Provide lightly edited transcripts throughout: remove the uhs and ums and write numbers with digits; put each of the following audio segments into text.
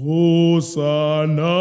Hosanna.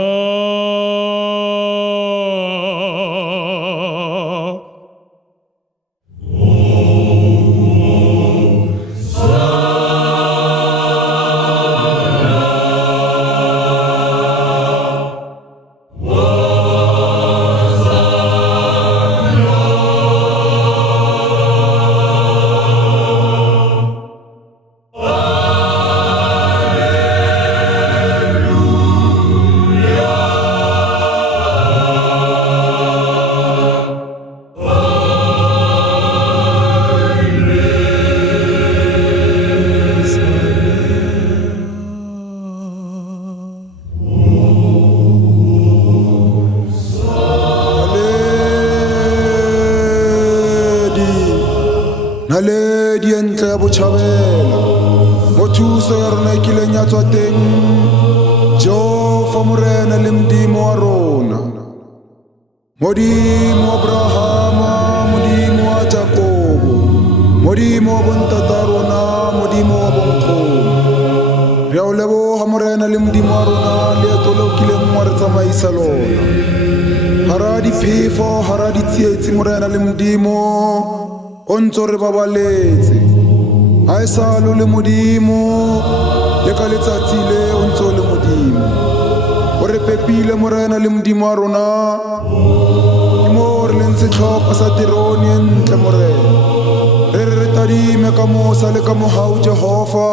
Naledi entle ya botjhabela mo thuso ya rona e kileng ya tswa teng Jehova Morena le Modimo wa rona, Modimo wa Abrahama, Modimo wa Jakobo, Modimo wa bontata rona, Modimo wa bonkgono. Re a o leboga Morena le Modimo wa rona, leeto leo kileng wa re tsamaisa lona hara diphefo, hara ditsietsi Morena le Modimo o ntso re babaletse ha e salo le Modimo le ka letsatsi le o ntso le Modimo o re pepile Morena le Modimo wa rona ke mo re leng setlhopha sa tironi e ntle Morena re tadime ka mosa le ka mohau Jehova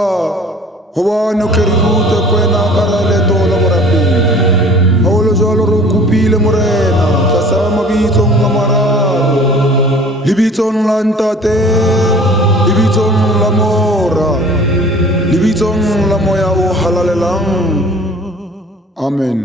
gobane o tle re rute kwena ka ra leeto la borapedi gaolo jalo re o kopile Morena tlasa mabitsong a mararo, lebitsong la ntate, lebitsong la mora, lebitsong la moya o halalelang. Amen.